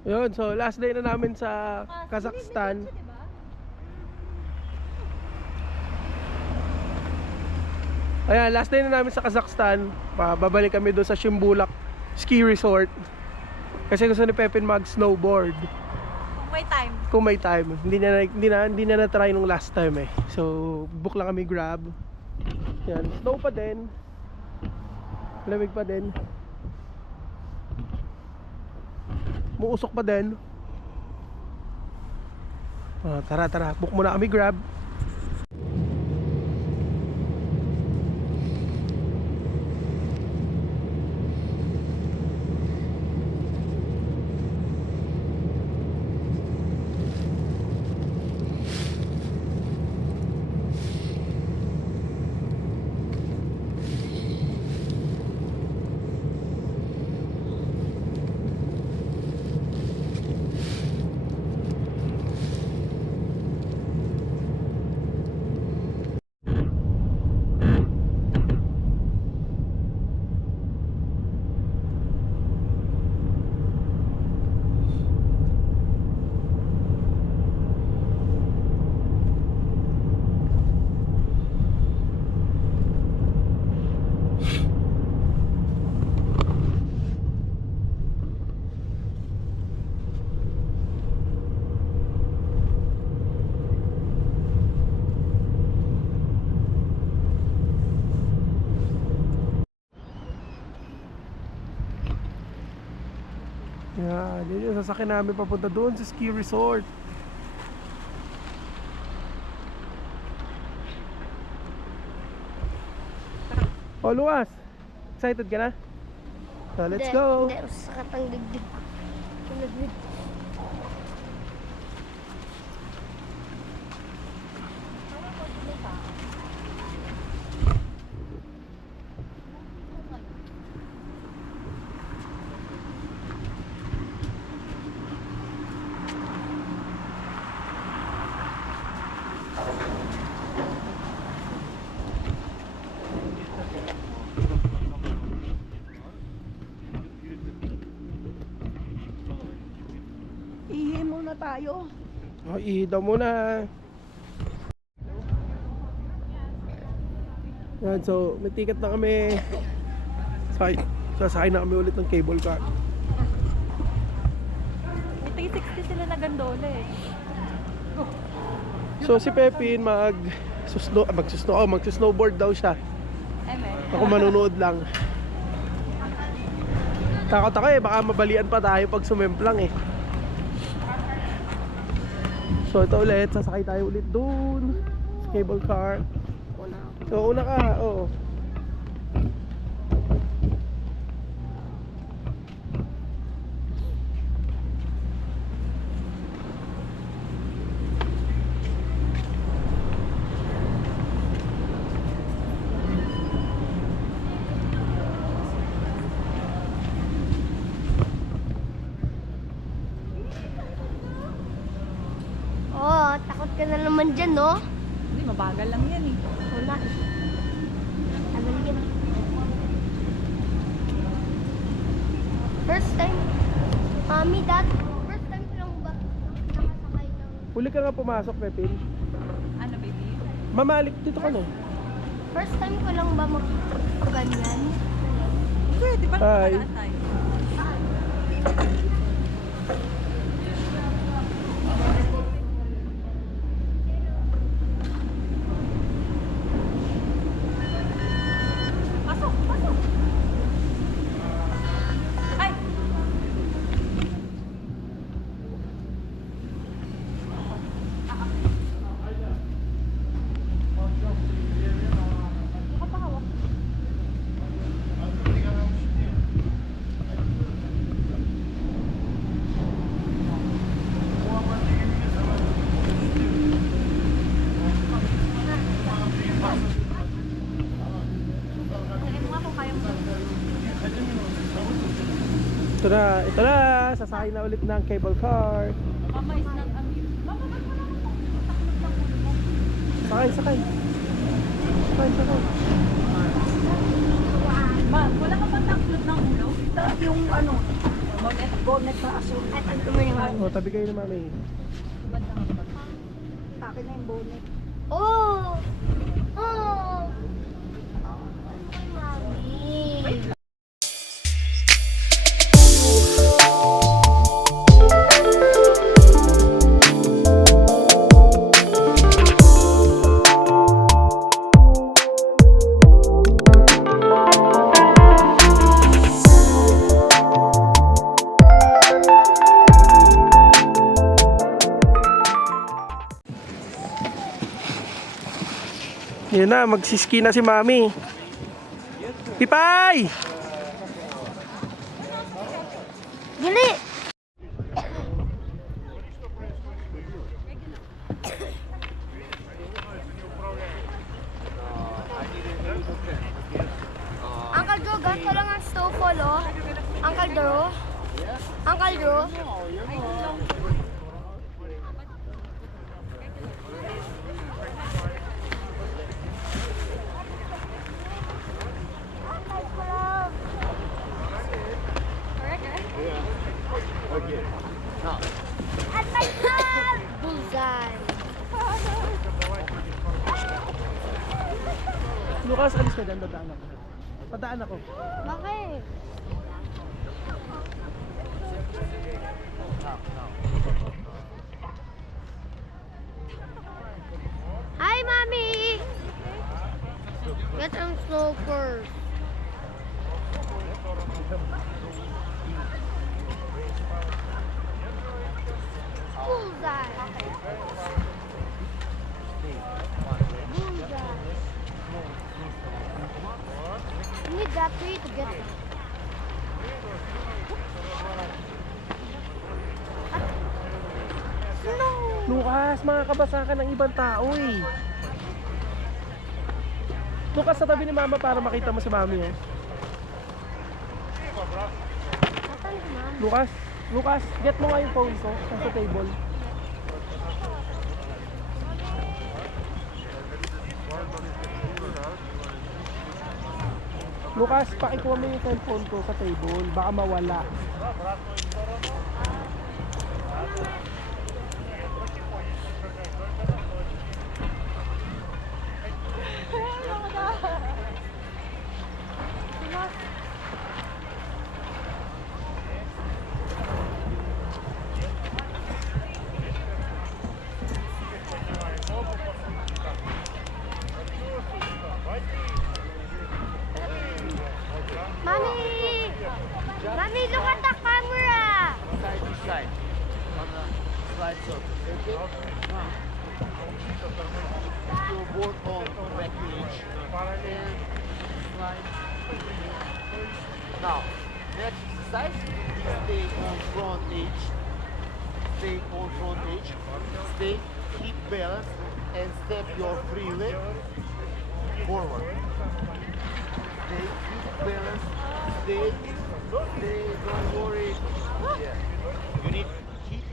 Yun, so last day na namin sa Kazakhstan. Ayan, last day na namin sa Kazakhstan. Babalik kami doon sa Shimbulak Ski Resort. Kasi gusto ni Pepin mag-snowboard. Kung may time. Kung may time. Hindi na na-try nung last time eh. So, book lang kami Grab. Yan, snow pa din. Lamig pa din. Muusok pa din. Tara, book muna kami Grab. Yan, yun yung sasakyan namin papunta doon sa ski resort. Oh, Luas, excited ka na? So, let's go! Hindi, sakit ang digdig. Ihi muna tayo. Oh, ihidaw muna. Yan, so may ticket na kami. Sasakay na kami ulit ng cable car. May 360 sila na gandola eh. So si Pepin mag-snowboard daw siya. Ako manunood lang. Takot ako eh, baka mabalian pa tayo pag sumemplang eh. So ito ulit, sasakay tayo ulit dun sa cable car. So una ka, oo. Oh, takot ka na naman dyan, no? Hindi, mabagal lang yan eh. Wala. Tagal yan. First time, Mami, Dad, first time ko lang ba nakasakay ng... Huli ka nga pumasok, Pepin. Ano baby? Mamalik, dito ka na. First time ko lang ba ganyan? Di ba Hi. nakaraan tayo? Pasok! Ay! Nakapahawak. Ito na, sasakay na ulit ng cable car. Mama is not amused. Mama, ba't wala akong taklog ng ulo mo? Sakay. Ma, wala ka pang taklog ng ulo? Yung ano, Bonnet na asul. At ang tumuli mo. O, tabi kayo ni mami. Akin na yung bonnet. Oh! Oh! Mami. Yun na, magsiski na si mami. Pipay! Dili! Uncle Drew, ganito lang ang snowfall, oh. Uncle Drew? Uncle Drew? At my God! Bullseye! Lucas, alis ka dyan, dadaan ako. Padaan ako. Bakit? Hi, Mommy! Get some snow first. Bullseye! Bullseye! You need that tree to get it. Snow! Lucas, makakabasa ka ng ibang tao eh. Lucas, sa tabi ni mama para makita mo si mami eh. Saan si Mom? Lucas, get mo nga yung phone ko sa table. Lucas, pakikuha mo yung cellphone ko sa table, baka mawala. Mommy! Mommy, look at the camera! Side to side on the slide surface. Okay? You work on back edge and slide. Now, next exercise, stay on front edge. Stay on front edge. Stay, keep balance and step your free leg forward. Stay, keep balance. Stay, don't worry. Yeah. You need to keep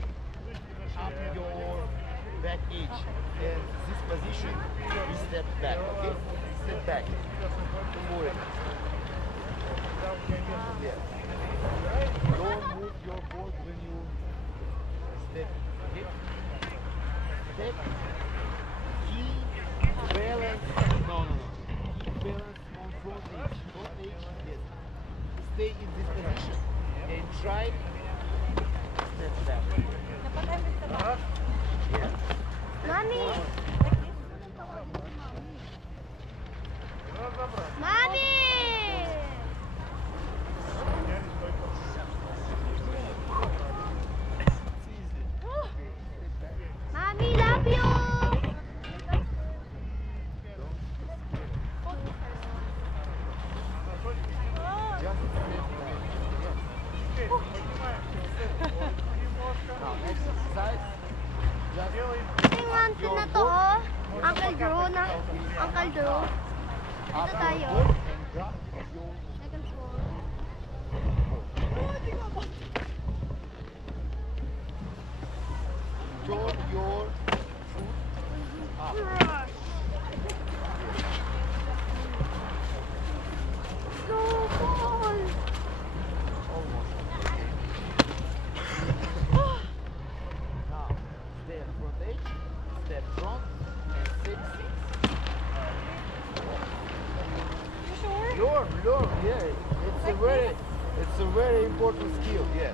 up your back edge. And this position, you step back, okay? Step back. Don't worry. Yeah. Don't move your board when you step, okay? Step. Keep balance. No. Keep balance on front edge. Front edge, yes. Stay in this position and try step back. Yeah. Mommy! Mommy! Mommy, love you! Just step back. Yes. Now next exercise. Just Yung auntie na to, oh. Uncle Drew na. Uncle Drew. up Dito tayo. your board and drop your Second floor. turn your foot up. Snowball! Almost. It's a very important skill, yeah.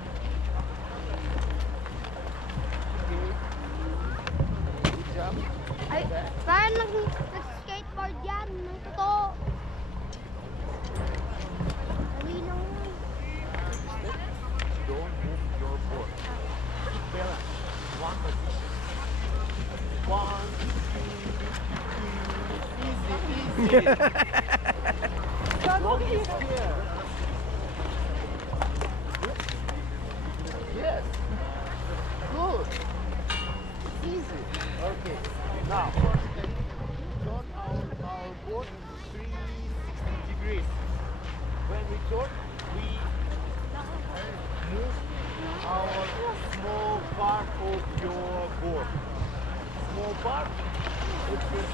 Okay. Good job. Ay, parang nag-skateboard yan. Ng totoo. Dali lang yun. Don't move your board. Keep balance. One position. One, two, easy, easy. Don't be scared. Yes. Good. Easy. Okay. Now, turn our board 360 degrees. When we turn, we move our small part of your board. Small part, which is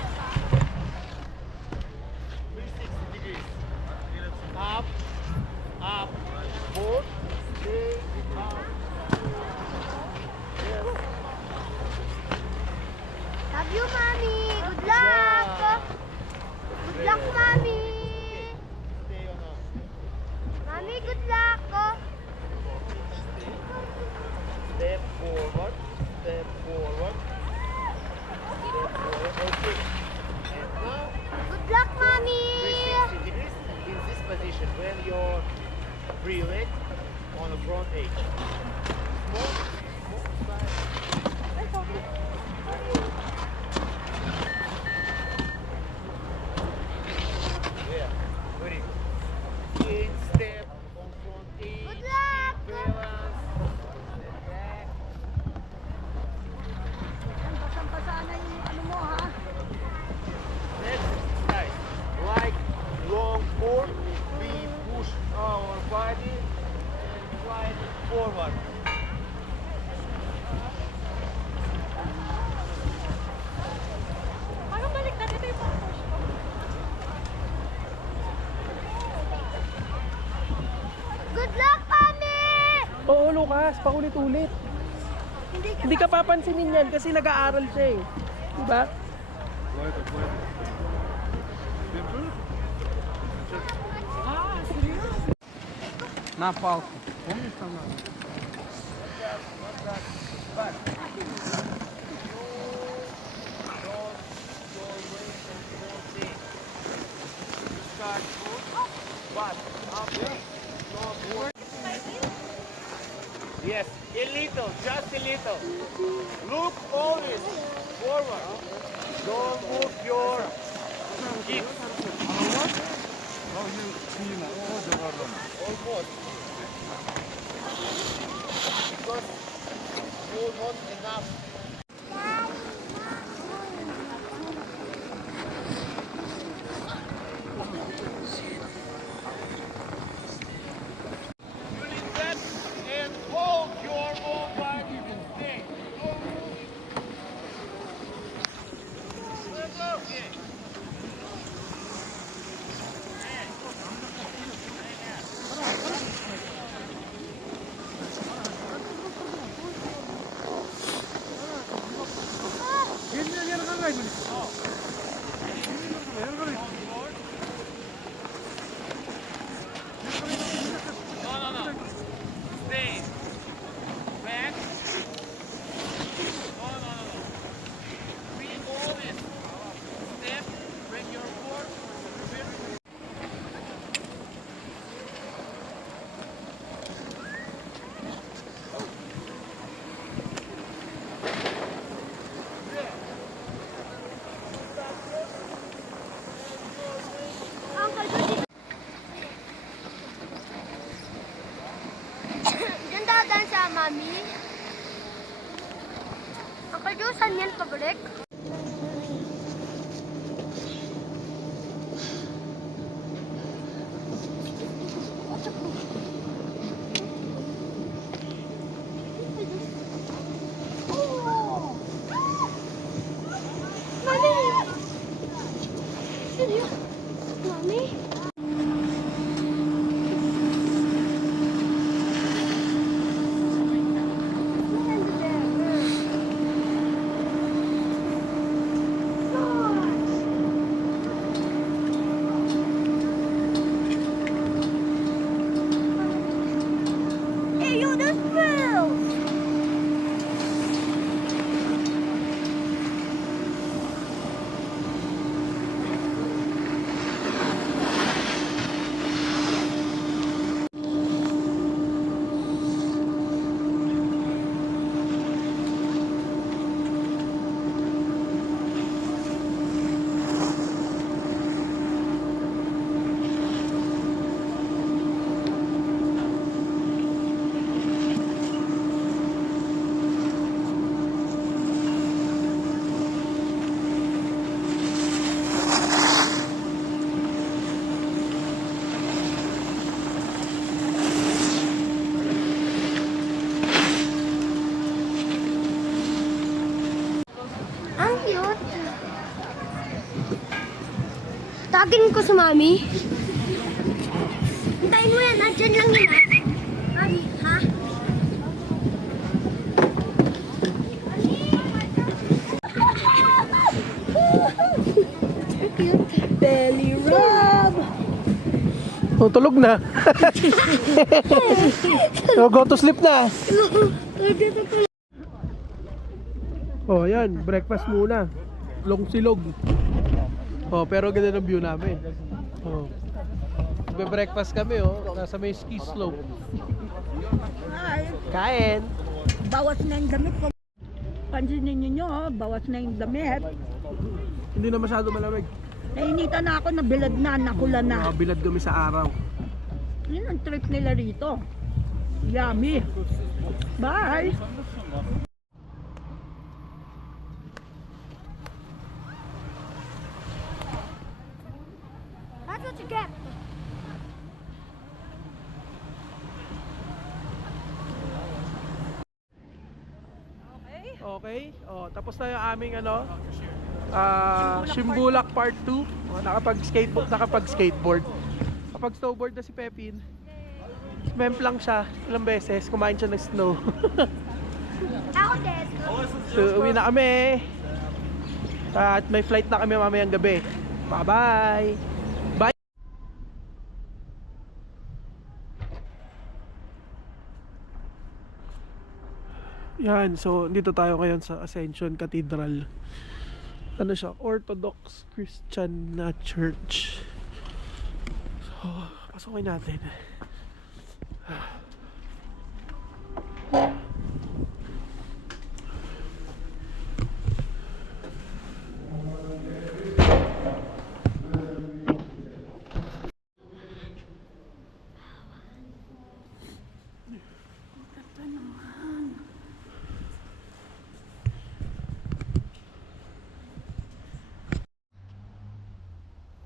360 degrees. Up, up, board, stay, up. Yes. Love you, Mommy. Good luck. Good luck, Mommy. Stay on a Mommy, good luck. step forward, step forward, step forward. Okay. And now, Good luck, Mommy. 360 degrees in this position when your free leg on the front edge. Small side. Yeah, very good. In step on front edge. Good luck. Keep balance. Step back. Basang-basa na yung ano mo, ha? Next exercise. Like long board, we push our body and slide it forward. Parang balik na dito yung pang-push ko. Good luck, Mommy. Oo, Lucas, paulit-ulit. Hindi ka papansinin yan kasi nag-aaral siya eh. Diba? На палку. Помнишь там надо? Yes, a little, just a little. Look always forward. Don't move your hips. Almost. Because you're not enough. You lean back and hold your whole body and stay. Don't move. Let's go. Okay. Stay. Back. No. We always step, bring your board, reverse. Uncle Joe, diyan dadaan sa Mommy. Uncle Joe, saan yan pabalik? Mommy! Seryoso? Mommy? Tawagin ko sa mami. Hintayin mo yan. Andyan lang yun, ha? Mami, ha? Cute. Belly rub. Oh, tulog na. Oh, go to sleep na. Oh, yan. Breakfast muna. Long silog. Oh, pero ganda ng view namin. Oh. Breakfast kami, oh. Nasa may ski slope. Kain. Bawas na yung damit ko. Pansinin ninyo, bawas na yung damit. Hindi na masyado malamig. Nainitan na ako, nabilad na, nakula na. Nakabilad kami sa araw. Yun ang trip nila rito. Yummy. Bye! That's what you get. Okay. Oh, tapos na yung aming ano, Shimbulak Part 2. Oh, nakapag-skateboard. Kapag snowboard na si Pepin. Memplang siya ilang beses, kumain siya ng snow. Ako din. So, uwi na kami. At may flight na kami mamayang gabi. Bye-bye! Bye! Yan, so dito tayo ngayon sa Ascension Cathedral. Ano siya? Orthodox Christian na church. So, pasukin natin.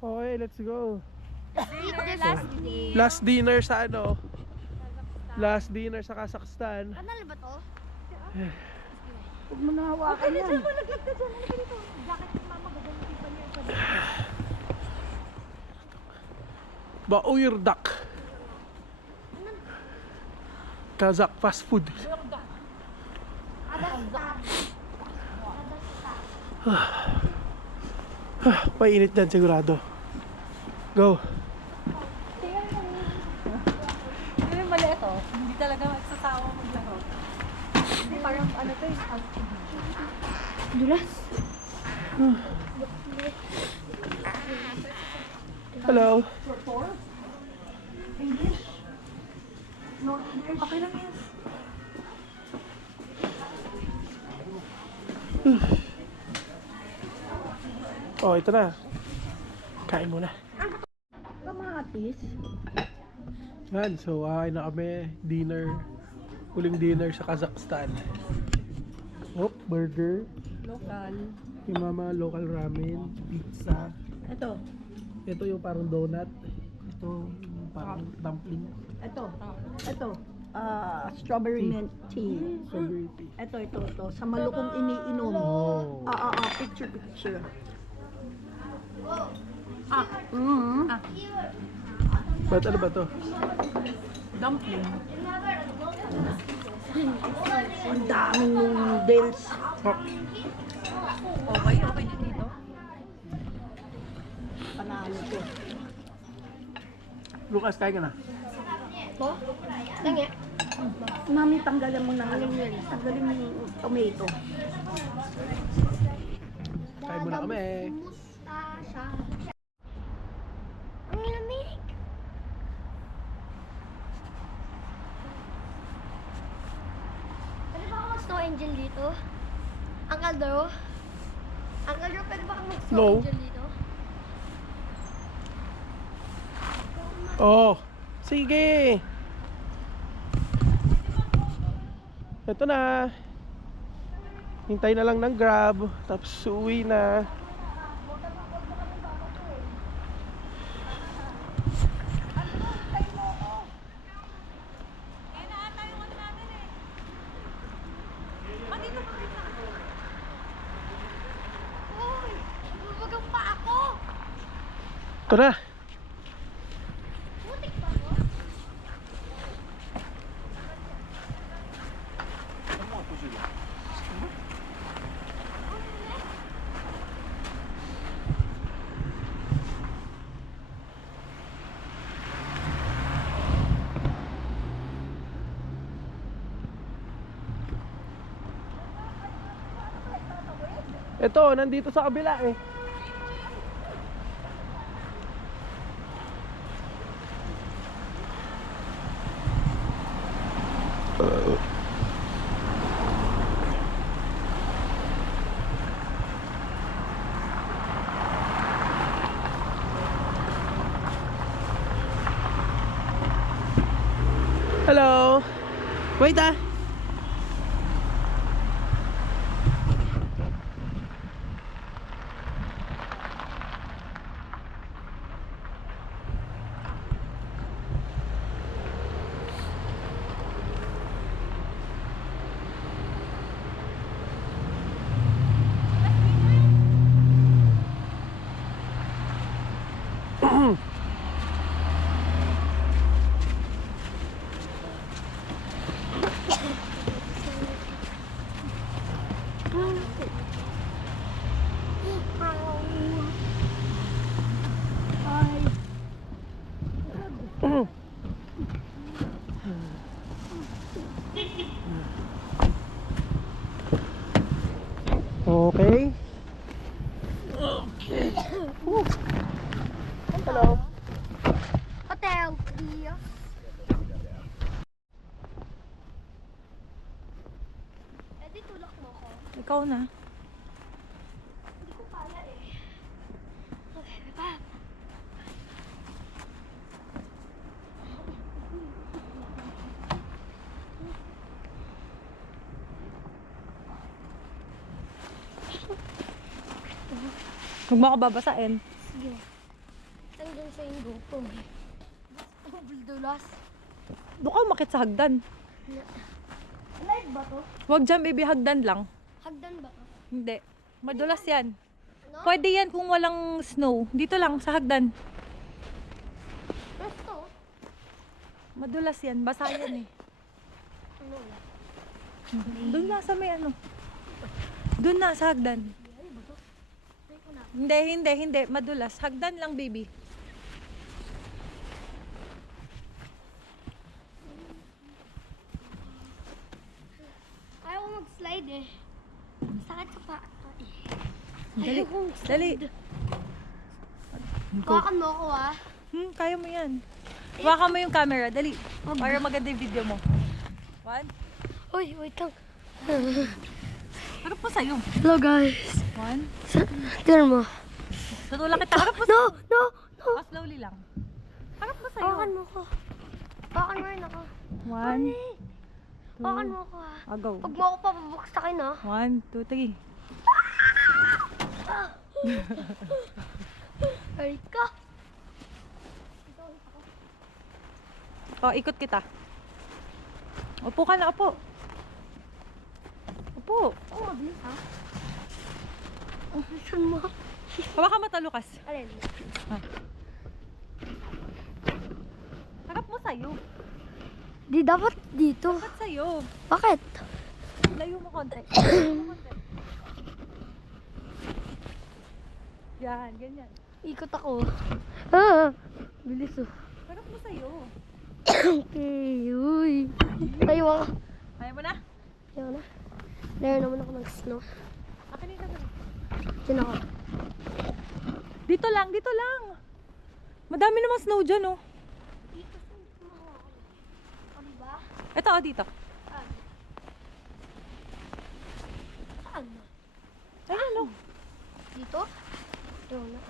Okay, let's go. Eat the last day. Last dinner sa ano? Last dinner sa Kazakhstan. Ano ba to? Huwag mo na hawakan yan. Baoyardak. Kazakh fast food. Painit dyan sigurado. Go. Hindi yung mali ito. Hindi talaga magsasawa maglaro. Hindi parang ano to yung Dulas. Hello. okay lang yan. Oh, ito na. Kain muna. Kamatis. Yan, so kain na kami. Dinner. Huling dinner sa Kazakhstan. Oh, burger. Local. Yung mama, local ramen. Pizza. Ito. Ito yung parang donut. Ito yung parang dumpling. Ito. Strawberry mint tea. Strawberry tea. Ito. Sa malukong iniinom. Oh. Picture. Ba't ano ba to? Dumpling. Ang daming noodles. Oh. Okay din dito. Panalo ko. Lucas, kain ka na. To? Langi. Mami, tanggalan mo na. Tanggalin mo yung tomato. Kain muna kami. Mustasya. Ang lamig. Pwede ba ako mag-snow angel dito? Uncle Drew? Uncle Drew, pwede ba ako mag-snow No. angel dito? Oh, sige. Ito na. Hintay na lang ng Grab, tapos uwi na. Uy! Bumagang pa ako! Tara. Ito, nandito sa kabila eh. Hello. Wait ah. Okay. Hello. Hotel, Rio. Di tulak mo ko. Ikaw na. Hindi ko kaya eh. Okay, pa. Huwag mo ako babasain. Sige. Nandun sa yung grupo. Buldulas. Doon ka umakit sa hagdan. Live ba to? Huwag dyan, baby. Hagdan lang. Hagdan ba to? Hindi. Madulas yan. Ano? Pwede yan kung walang snow. Dito lang, sa hagdan. Resto? Madulas yan. Basa yan eh. Ano? Doon na sa may ano. Doon na sa hagdan. Hindi. Madulas. Hagdan lang, baby. Ayaw ko mag-slide eh. Sakit sa paa. Dali. Ayaw ko Dali. mag-slide. Hawakan mo ako ah. Kaya mo yan. Hawakan mo yung camera. Dali. Para maganda yung video mo. 1. Uy, wait lang. Harap po sa'yo. Hello guys. 1. Tignan mo. Tutulak kita. Harap po No, no, no. Oh, slowly lang. Harap po sa'yo. Hawakan mo ko. Hawakan mo rin ako. 1. Hawakan mo ako ah. Go. Huwag mo ako papabuksakin ah. 1, 2, 3. Ay ka. Oh, ikot kita. Upo ka na, upo. Upo. Oh, mabilis ha. Saan mo? Hawakan mo talukas. Alin? Harap mo sa'yo. Di dapat dito. Dapat sa'yo. Bakit? Layo mo konti. Layo mo konti. Yan, ganyan. Ikot ako. Ah, bilis oh. Harap mo sa'yo. Okay, uy. Tayo ako. Kaya mo na? Tayo na. Layo naman ako ng snow. Akin na yung Diyan ako. Dito lang, dito lang. Madami naman snow dyan, oh. Dito sa kumahawa. Ano ba? Ito, oh, dito. Saan? Ayun, oh. Dito? Tayo na.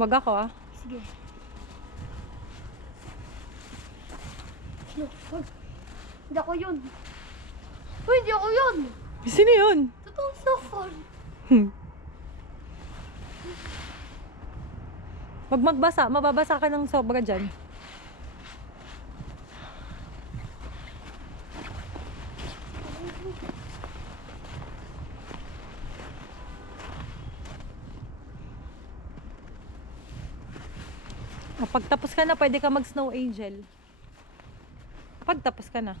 Wag ako, ah. Sige. No, wag. Hindi ako yun. Uy, hindi ako yun. Sino yun? Totoong snowfall. Wag magbasa, mababasa ka ng sobra dyan. Pag tapos ka na, pwede ka mag-snow angel. Pag tapos ka na.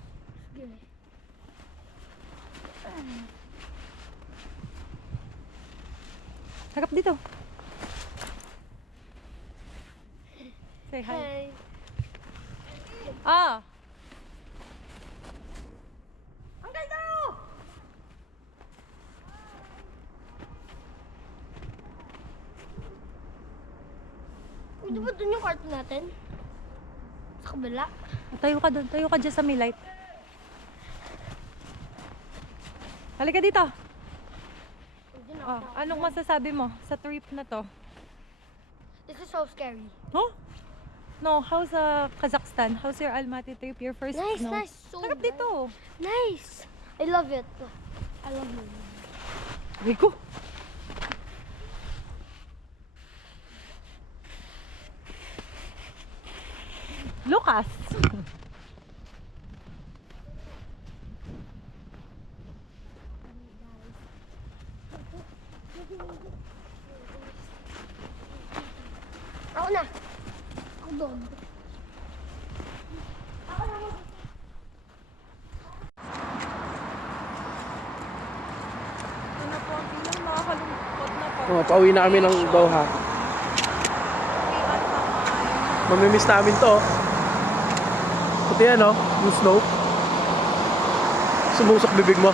Harap dito. Say hi. Hi. Ah! Ang ganda! Uy, di ba dun yung kwarto natin? Sa kabila? Tayo ka doon. Tayo ka dyan sa may light. Halika dito. Oh, anong masasabi mo sa trip na to? This is so scary. Huh? No, how's Kazakhstan? How's your Almaty trip? Your first Nice, snow? nice. So Harap nice. dito. Nice. I love it. I love it. Rico. Lucas. Ako na. Ako doon. Ito na po ang inyong nakakalungkot na po. Oh, pauwi na kami ng Doha. Mamimiss namin to. Pati yan, oh, yung snow. Sumusok bibig mo.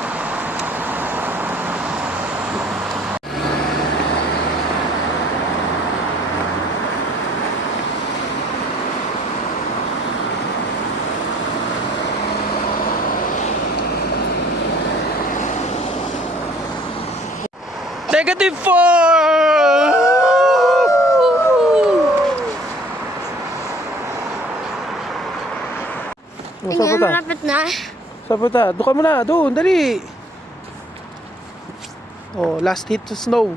-4! Oh, saan Tingnan, punta? malapit na. Saan punta? Doon ka muna. Doon, dali. Oh, last hit to snow.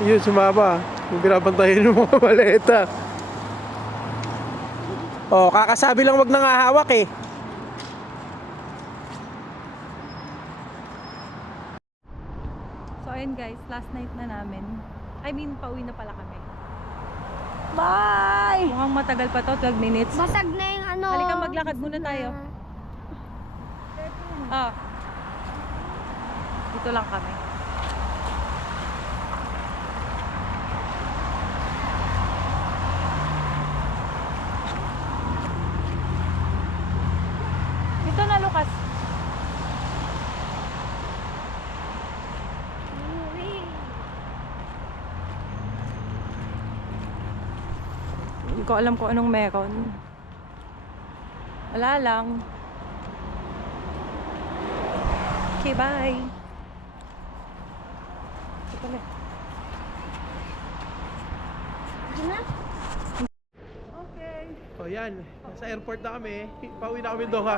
Yun, sumama. Yung binabantayan yung mga maleta. Oh, kakasabi lang wag nang hahawak eh. So ayun guys, last night na namin. I mean, pauwi na pala kami. Bye! Mukhang matagal pa to, 12 minutes. Basag na yung ano. Halika, maglakad muna tayo. Ah. Dito lang kami. Dito na, Lucas. Hindi ko alam kung anong meron. Wala lang. Okay, bye. Ito pala. Oh, yan. Nasa airport na kami. Pauwi na kami Doha.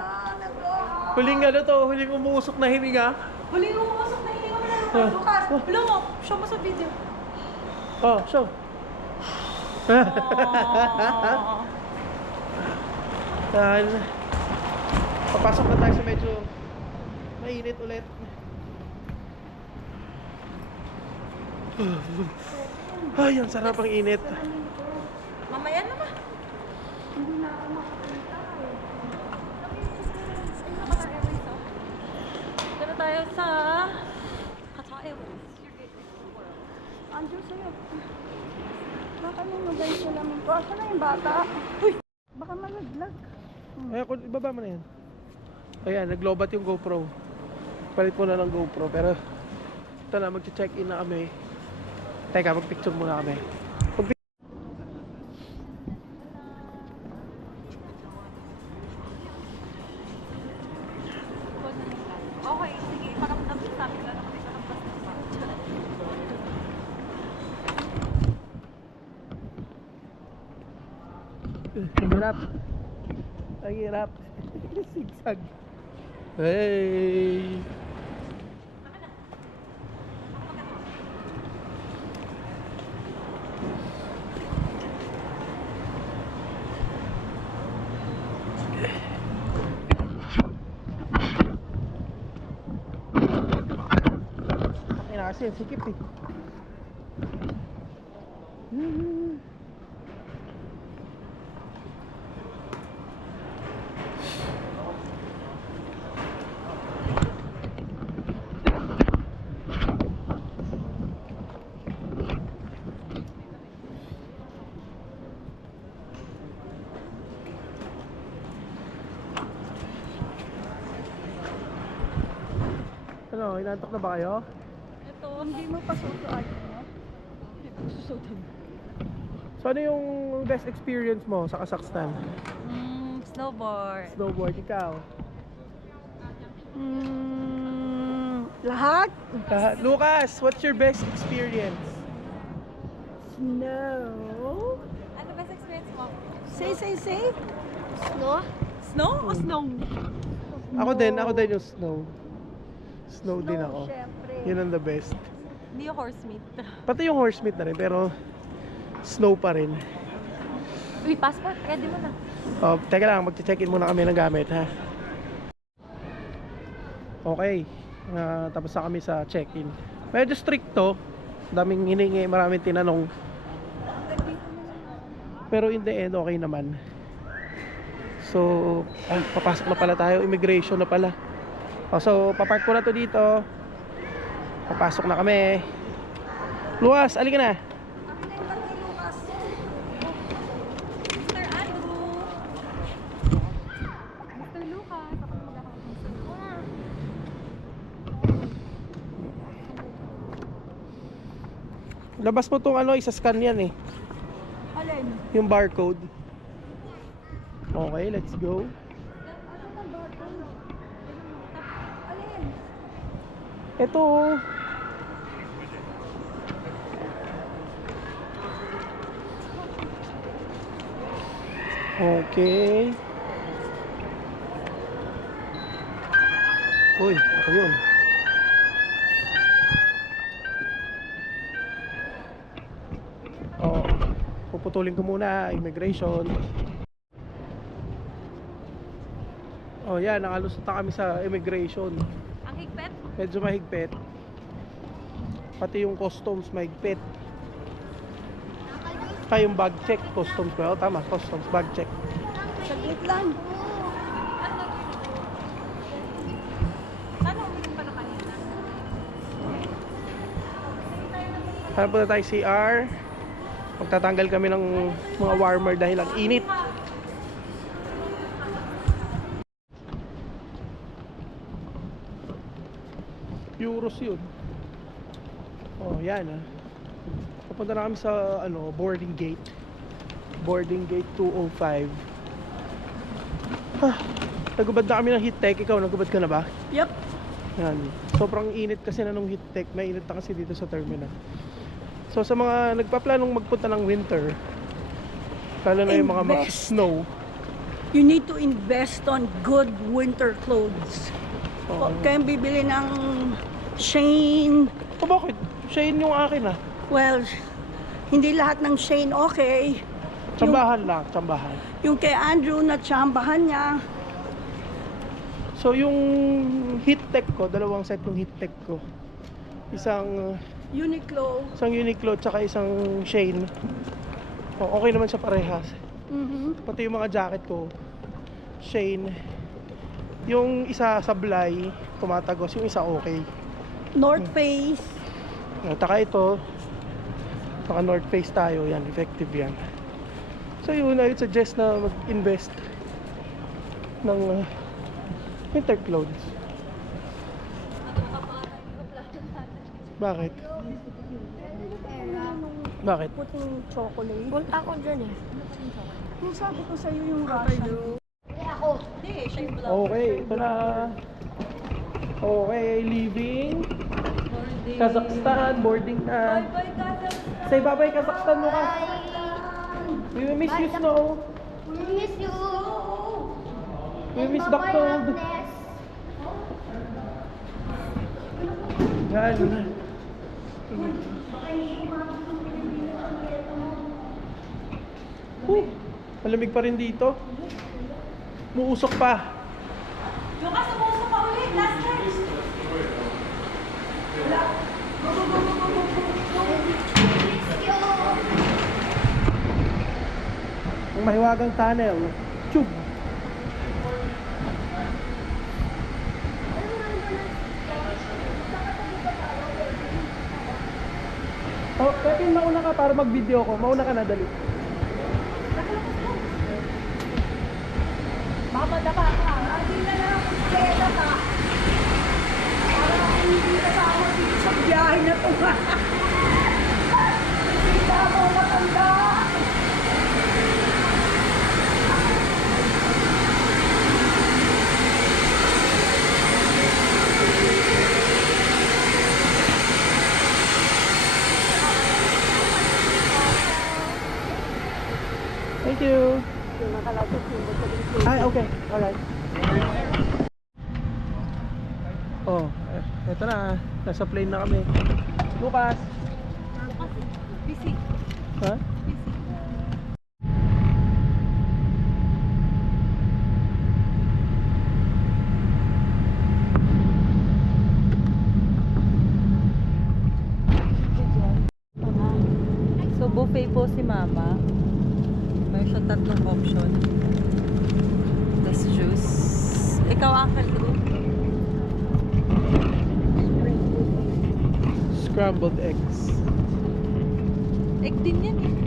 Huling ano to, huling umuusok na hininga. Huli mo pumasok na hininga mo na, Lucas. Wala mo. Show mo sa video. Oh, show. Aww. Yan. Papasok na tayo sa medyo mainit ulit. Ay, ang sarap ang init. Mamaya naman. Dito tayo sa Qatar Airways. Andrew, sa'yo. Baka nung nagay siya namin ko. Asa na yung bata? Uy! Baka malaglag. Ay, ibaba mo na yan. Ayan, naglobat yung GoPro. Palit mo na ng GoPro. Pero, ito na, mag-check-in na kami. Teka, mag-picture muna kami. Okay, sige. Pakamdam sa akin lang naman ito ng basta. Ang hirap. Ang hirap. Sigsag. Hey! Kasi ang sikip eh. Ano, inantok na ba kayo? Ito. Hindi mo pa susuot mo? Hindi ko susuotin. So ano yung best experience mo sa Kazakhstan? Snowboard. Snowboard, ikaw? Lahat? Lucas, what's your best experience? Snow? Ano best experience mo? Say. No? Snow o snow? Ako din yung snow. Snow din ako. Syempre. Yun ang the best. Hindi yung horse meat. Pati yung horse meat na rin, pero snow pa rin. Uy, passport. Ready mo na. Oh, teka lang, mag-check-in muna kami ng gamit, ha? Okay. Tapos na kami sa check-in. Medyo stricto. Daming hiningi, maraming tinanong. Pero in the end, okay naman. So, papasok na pala tayo. Immigration na pala. So, papark ko na to dito. Papasok na kami. Luas, alika na. Mr. Andrew. Mr. Lucas. Ako na mag-account. Labas mo tong ano, isa-scan yan eh. Alin? Yung barcode. Okay, let's go. Ito. Oh. Okay. Uy, ako yun. Oh, puputulin ko muna, immigration. Oh, yan, nakalusot na kami sa immigration. Ang higpet? Medyo mahigpit. Pati yung customs mahigpit. Yung bag check, customs ba? Oh, tama, customs, bag check. Saglit lang. Ano umiling pa na kanina? Hanap po na tayo CR. Magtatanggal kami ng mga warmer dahil ang init. Euros yun. Oh, yan ah. Papunta na kami sa boarding gate. Boarding gate 205. Nagubad na kami ng heat tech. Ikaw, nagubad ka na ba? Yep. Yan. Sobrang init kasi na nung heat tech. May init na kasi dito sa terminal. So sa mga nagpaplanong magpunta ng winter, lalo na yung mga Invest. snow. You need to invest on good winter clothes. Oo. Kaya bibili ng Shane. O bakit? Shane yung akin ah. Well, hindi lahat ng Shane okay. Tsambahan lang, tsambahan. Yung kay Andrew na tsambahan niya. So yung heat tech ko, dalawang set yung heat tech ko. Isang Uniqlo tsaka isang Shane. Okay naman sa parehas. Pati yung mga jacket ko, Shane. Yung isa sablay, tumatagos. Yung isa okay. North Face. Taka ito, naka North Face tayo. Yan, effective yan. So yun, I would suggest na mag-invest ng winter clothes. Bakit? Bakit? Puting chocolate. Punta ko dyan eh. Yung sabi ko sa'yo yung Russian. Hindi, siya yung vlog. Okay, ito na. Okay, leaving Kazakhstan, boarding na. Bye, Kazakhstan. Say bye-bye Kazakhstan mo ka. We will miss you, Snow. We miss you. We miss the cold. Yan. Malamig pa rin dito. Muusok pa. Lucas, umuusok ka ulit. Last time. Ang mahiwagang tunnel. Tube. Oh, Pepin, mauna ka para mag-video ko. Mauna ka na, dali. Mamadapa ka. Hindi na lang ako pwede ka. Para hindi kasama dito sa biyahe na ito. Hindi na ako matanda. Thank you. Ay, okay. Alright. Oh, eto na. Nasa plane na kami. Lucas. Busy. Ha? So, buffet po si Mama. May siya tatlong option. Tapos juice. Ikaw, Uncle Drew. Scrambled eggs. Egg din yan eh.